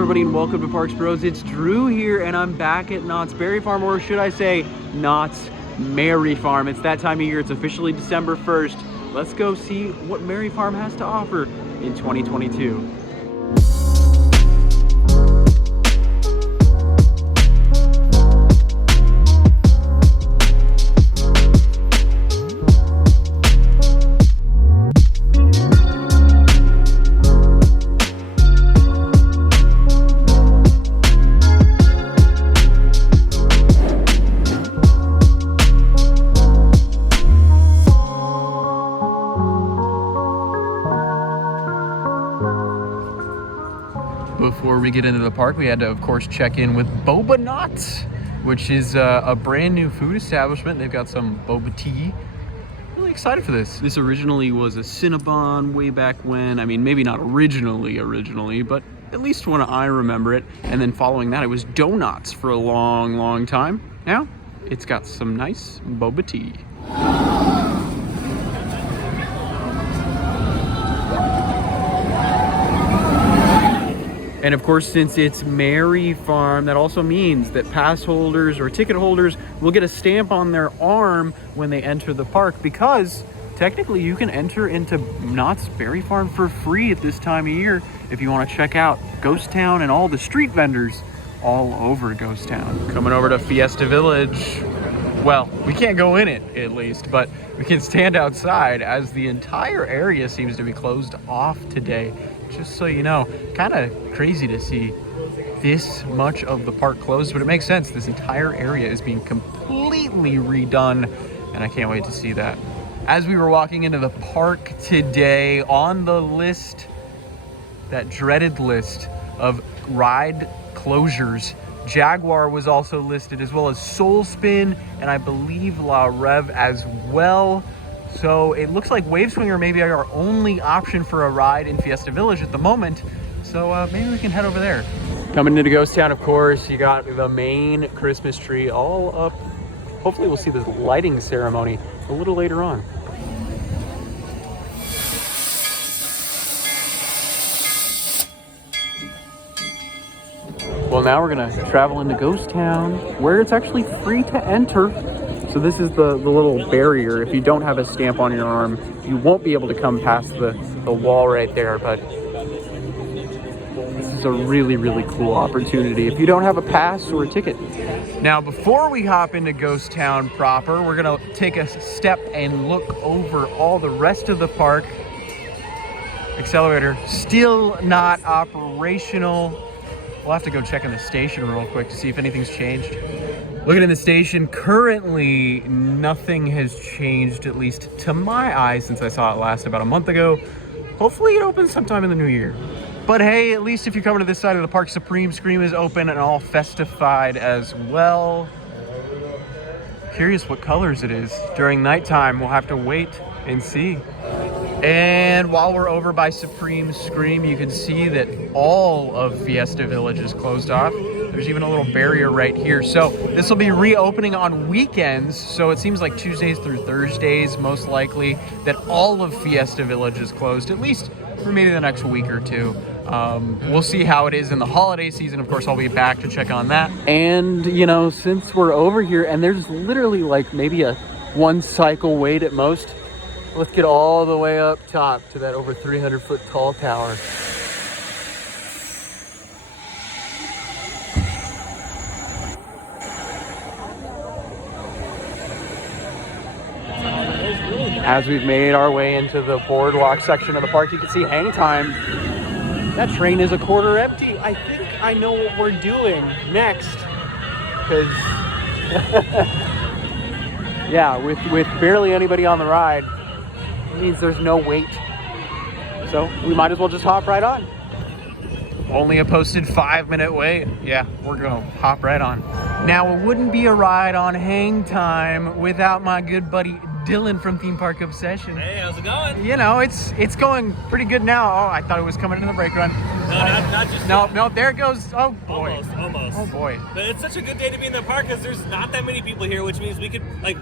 everybody, and welcome to Parks Bros. It's Drew here, and I'm back at Knott's Berry Farm, or should I say Knott's Merry Farm. It's that time of year. It's officially December 1st. Let's go see what Merry Farm has to offer in 2022. Before we get into the park, we had to, of course, check in with Boba Knott, which is a brand new food establishment. They've got some boba tea. Really excited for this. This originally was a Cinnabon way back when. I mean, maybe not originally, but at least when I remember it. And then following that, it was donuts for a long time. Now, it's got some nice boba tea. And of course, since it's Merry Farm, that also means that pass holders or ticket holders will get a stamp on their arm when they enter the park, because technically you can enter into Knott's Berry Farm for free at this time of year if you want to check out Ghost Town and all the street vendors all over Ghost Town. Coming over to Fiesta Village. Well, we can't go in it, at least, but we can stand outside as the entire area seems to be closed off today. Just so you know, kind of crazy to see this much of the park closed, but it makes sense. This entire area is being completely redone, and I can't wait to see that. As we were walking into the park today, on the list, that dreaded list of ride closures, Jaguar was also listed, as well as Soul Spin, and I believe La Rev as well. So it looks like Wave Swinger may be our only option for a ride in Fiesta Village at the moment. So maybe we can head over there. Coming into Ghost Town, of course, you got the main Christmas tree all up. Hopefully we'll see this lighting ceremony a little later on. Well, now we're gonna travel into Ghost Town, where it's actually free to enter. So this is the little barrier. If you don't have a stamp on your arm, you won't be able to come past the wall right there, but this is a really cool opportunity if you don't have a pass or a ticket. Now, before we hop into Ghost Town proper, we're gonna take a step and look over all the rest of the park. Accelerator still not operational. We'll have to go check in the station real quick to see if anything's changed. Looking in the station, currently nothing has changed, at least to my eyes, since I saw it last about a month ago. Hopefully it opens sometime in the new year. But hey, at least if you're coming to this side of the park, Supreme Scream is open and all festified as well. Curious what colors it is. During nighttime, we'll have to wait and see. And while we're over by Supreme Scream, you can see that all of Fiesta Village is closed off. There's even a little barrier right here. So this will be reopening on weekends. So it seems like Tuesdays through Thursdays, most likely, that all of Fiesta Village is closed, at least for maybe the next week or two. We'll see how it is in the holiday season. Of course, I'll be back to check on that. And, you know, since we're over here, and there's literally like maybe a 1 cycle wait at most, let's get all the way up top to that over 300-foot tall tower. As we've made our way into the Boardwalk section of the park, you can see hang time. That train is a quarter empty. I think I know what we're doing next, because yeah, with barely anybody on the ride, it means there's no wait. So we might as well just hop right on. Only a posted 5-minute wait. Yeah, we're gonna hop right on. Now, it wouldn't be a ride on hang time without my good buddy Dylan from Theme Park Obsession. Hey, how's it going? You know, it's going pretty good now. Oh, I thought it was coming into the brake run. No, not just No, there it goes. Oh boy. Almost. Oh boy. But it's such a good day to be in the park because there's not that many people here, which means we could, like,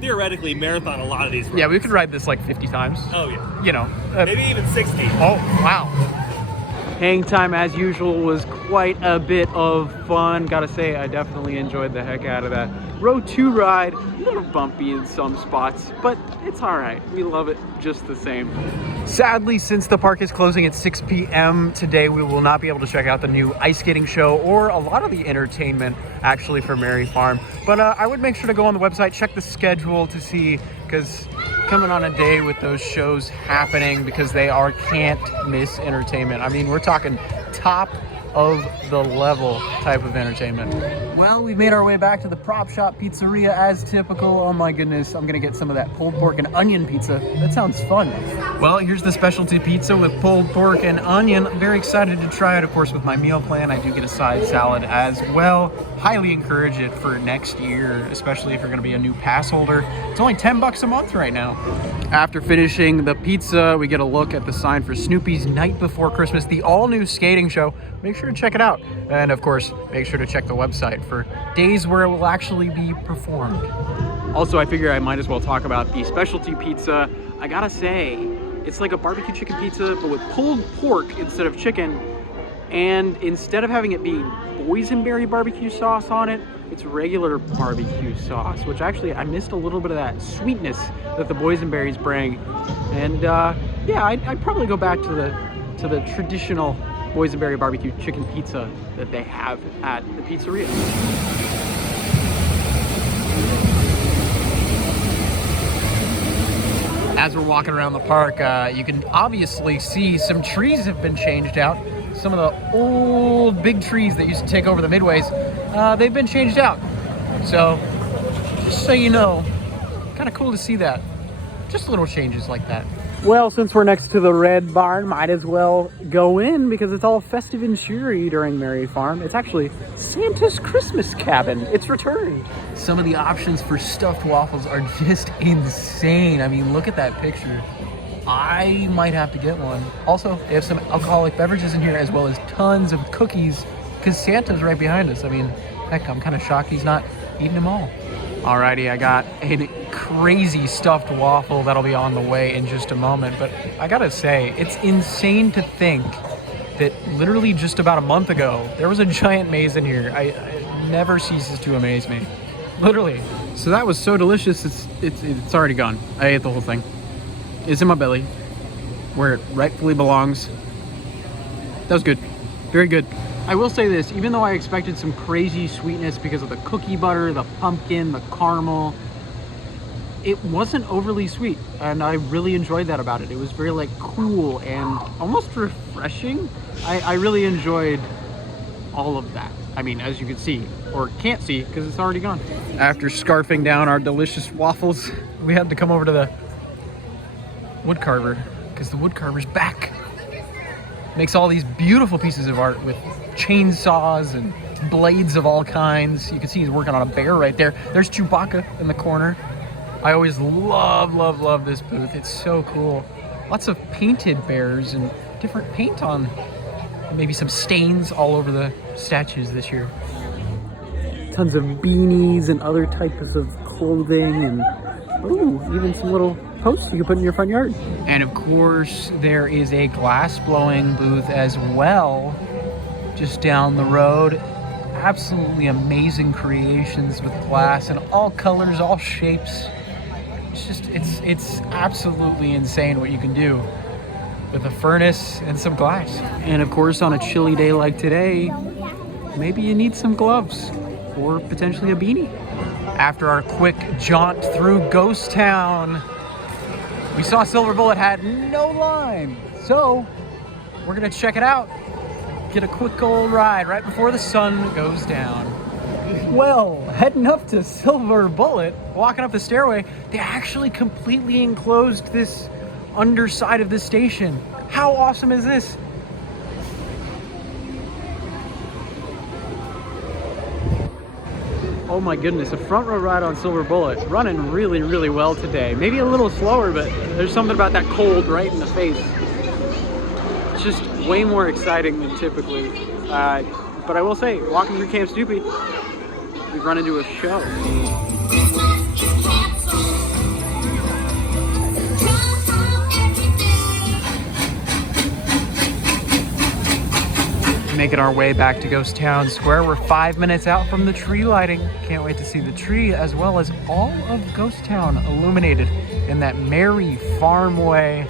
theoretically marathon a lot of these rides. Yeah, we could ride this like 50 times. Oh, yeah. You know. Maybe even 60. Oh, wow. Hang time, as usual, was quite a bit of fun. Gotta say, I definitely enjoyed the heck out of that. Row 2 ride, a little bumpy in some spots, but it's all right. We love it just the same. Sadly, since the park is closing at 6 p.m. today, we will not be able to check out the new ice skating show or a lot of the entertainment actually for Mary Farm. But I would make sure to go on the website, check the schedule to see, because coming on a day with those shows happening, because they are can't miss entertainment. I mean, we're talking top of the level type of entertainment. Well, we've made our way back to the Prop Shop Pizzeria as typical. Oh my goodness, I'm gonna get some of that pulled pork and onion pizza. That sounds fun. Well, here's the specialty pizza with pulled pork and onion. I'm very excited to try it. Of course, with my meal plan, I do get a side salad as well. Highly encourage it for next year, especially if you're gonna be a new pass holder. It's only 10 bucks a month right now. After finishing the pizza, we get a look at the sign for Snoopy's Night Before Christmas, the all-new skating show. Make sure to check it out. And of course, make sure to check the website for days where it will actually be performed. Also, I figure I might as well talk about the specialty pizza. I gotta say, it's like a barbecue chicken pizza, but with pulled pork instead of chicken. And instead of having it be boysenberry barbecue sauce on it, it's regular barbecue sauce, which actually I missed a little bit of that sweetness that the boysenberries bring. And yeah, I'd probably go back to the traditional boysenberry barbecue chicken pizza that they have at the pizzeria. As we're walking around the park, you can obviously see some trees have been changed out. Some of the old big trees that used to take over the midways, they've been changed out. So, just so you know, kind of cool to see that. Just little changes like that. Well, since we're next to the Red Barn, might as well go in because it's all festive and cheery during Mary Farm. It's actually Santa's Christmas cabin. It's returned. Some of the options for stuffed waffles are just insane. I mean, look at that picture. I might have to get one. Also, they have some alcoholic beverages in here as well as tons of cookies because Santa's right behind us. I mean, heck, I'm kind of shocked he's not eating them all. Alrighty, I got a crazy stuffed waffle that'll be on the way in just a moment, but I gotta say, it's insane to think that literally just about a month ago, there was a giant maze in here. It never ceases to amaze me, literally. So that was so delicious, it's already gone. I ate the whole thing. It's in my belly, where it rightfully belongs. That was good, very good. I will say this, even though I expected some crazy sweetness because of the cookie butter, the pumpkin, the caramel, it wasn't overly sweet, and I really enjoyed that about it. It was very like cool and almost refreshing. I really enjoyed all of that. I mean, as you can see, or can't see because it's already gone. After scarfing down our delicious waffles, we had to come over to the wood carver because the wood carver's back. Makes all these beautiful pieces of art with chainsaws and blades of all kinds. You can see he's working on a bear right there. There's Chewbacca in the corner. I always love this booth. It's so cool. Lots of painted bears and different paint on, maybe some stains all over the statues this year. Tons of beanies and other types of clothing, and ooh, even some little posts you can put in your front yard. And of course, there is a glass blowing booth as well, just down the road. Absolutely amazing creations with glass in all colors, all shapes. It's just, it's absolutely insane what you can do with a furnace and some glass. And of course, on a chilly day like today, maybe you need some gloves or potentially a beanie. After our quick jaunt through Ghost Town, we saw Silver Bullet had no line. So we're gonna check it out. Get a quick old ride right before the sun goes down. Well, heading up to Silver Bullet, walking up the stairway, they actually completely enclosed this underside of the station. How awesome is this? Oh my goodness, a front row ride on Silver Bullet. Running really well today. Maybe a little slower, but there's something about that cold right in the face. It's just way more exciting than typically. But I will say, walking through Camp Snoopy, we've run into a show. Making our way back to Ghost Town Square. We're 5 minutes out from the tree lighting. Can't wait to see the tree as well as all of Ghost Town illuminated in that merry farm way.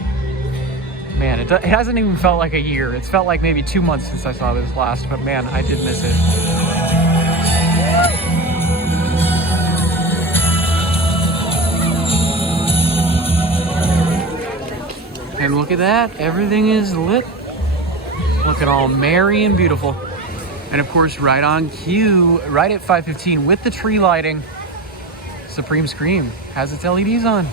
Man, it hasn't even felt like a year. It's felt like maybe 2 months since I saw this last, but man, I did miss it. And look at that, everything is lit. Looking all merry and beautiful. And of course, right on cue, right at 5:15 with the tree lighting, Supreme Scream has its LEDs on.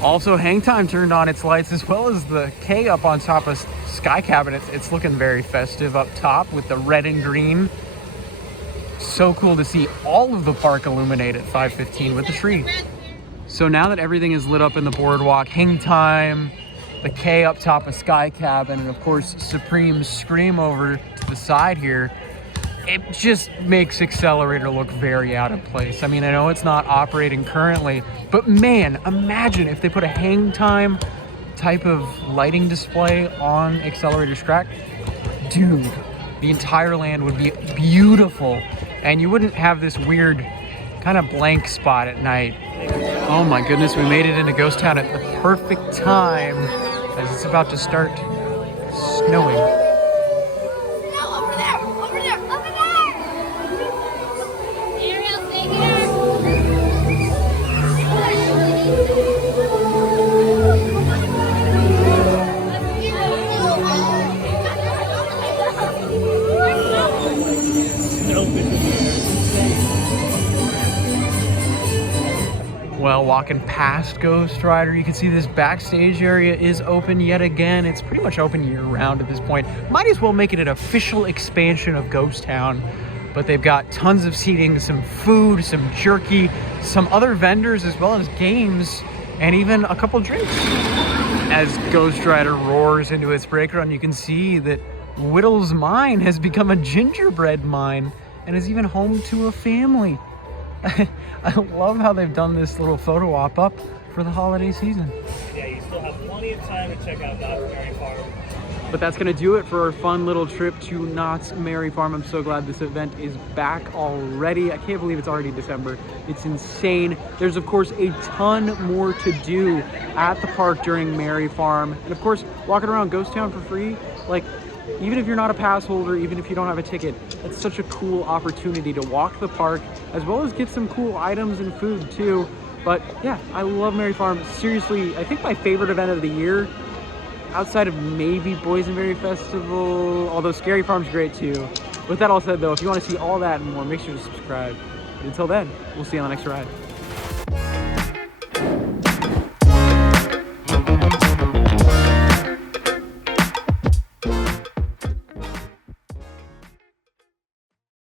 Also, Hang Time turned on its lights as well as the K up on top of Sky Cabin. It's looking very festive up top with the red and green. So cool to see all of the park illuminate at 5:15 with the tree. So now that everything is lit up in the Boardwalk, Hang Time, the K up top of Sky Cabin, and of course Supreme Scream over to the side here, it just makes Accelerator look very out of place. I mean, I know it's not operating currently, but man, imagine if they put a Hang Time type of lighting display on Accelerator's track. Dude, the entire land would be beautiful, and you wouldn't have this weird kind of blank spot at night. Oh my goodness, we made it into Ghost Town at the perfect time as it's about to start snowing. Well, walking past Ghost Rider, you can see this backstage area is open yet again. It's pretty much open year-round at this point. Might as well make it an official expansion of Ghost Town. But they've got tons of seating, some food, some jerky, some other vendors, as well as games, and even a couple drinks. As Ghost Rider roars into its break run, you can see that Whittle's Mine has become a gingerbread mine and is even home to a family. I love how they've done this little photo op up for the holiday season. Yeah, you still have plenty of time to check out Knott's Merry Farm. But that's going to do it for our fun little trip to Knott's Merry Farm. I'm so glad this event is back already. I can't believe it's already December. It's insane. There's, of course, a ton more to do at the park during Merry Farm. And, of course, walking around Ghost Town for free, like, even if you're not a pass holder, even if you don't have a ticket, it's such a cool opportunity to walk the park, as well as get some cool items and food, too. But, yeah, I love Merry Farm. Seriously, I think my favorite event of the year, outside of maybe Boysenberry Festival, although Scary Farm's great too. With that all said though, if you want to see all that and more, make sure to subscribe. Until then, we'll see you on the next ride.